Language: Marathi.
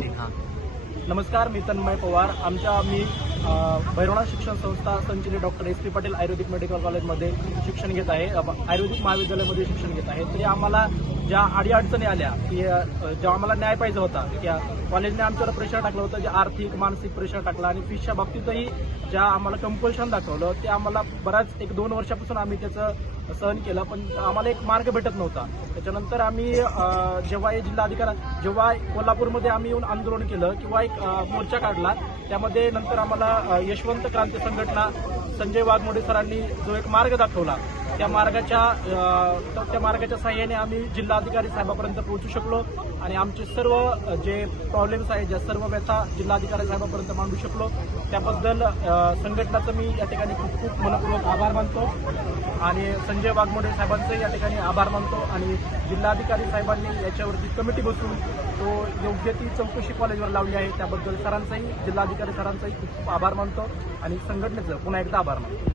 ओके हां. नमस्कार, मी तन्मय पवार. मी भैरवनाथ शिक्षण संस्था संचलित डॉक्टर एस पी पाटील आयुर्वेदिक मेडिकल कॉलेजमध्ये शिक्षण घेत आहे. आयुर्वेदिक महाविद्यालयामध्ये शिक्षण घेत आहे. तरी आम्हाला ज्या अडीअडचणी आल्या की जेव्हा आम्हाला न्याय पाहिजे होता, त्या कॉलेजने आमच्यावर प्रेशर टाकलं होतं, जे आर्थिक मानसिक प्रेशर टाकलं आणि फीसच्या बाबतीतही ज्या आम्हाला कंपल्शन दाखवलं ते आम्हाला बऱ्याच 1-2 वर्षापासून आम्ही त्याचं सहन केलं, पण आम्हाला एक मार्ग भेटत नव्हता. त्याच्यानंतर आम्ही जेव्हा जेव्हा कोल्हापूरमध्ये आम्ही येऊन आंदोलन केलं किंवा एक मोर्चा काढला, त्यामध्ये नंतर आम्हाला यशवंत क्रांती संघटना संजय वाघमोडे सरांनी जो एक मार्ग दाखवला, त्या मार्गाच्या साहाय्याने आम्ही जिल्हाधिकारी साहेबांपर्यंत पोहोचू शकलो आणि आमचे सर्व जे प्रॉब्लेम्स आहेत, ज्या सर्व व्यथा जिल्हाधिकारी साहेबांपर्यंत मांडू शकलो. त्याबद्दल संघटनाचं मी या ठिकाणी खूप खूप मनपूर्वक आभार मानतो आणि संजय वाघमोडे साहेबांचंही या ठिकाणी आभार मानतो. आणि जिल्हाधिकारी साहेबांनी याच्यावरती कमिटी बसून तो योग्य ती चौकशी कॉलेजवर लावली आहे, त्याबद्दल जिल्हाधिकारी सरांचाही खूप खूप आभार मानतो आणि संघटनेचं पुन्हा एकदा आभार मानतो.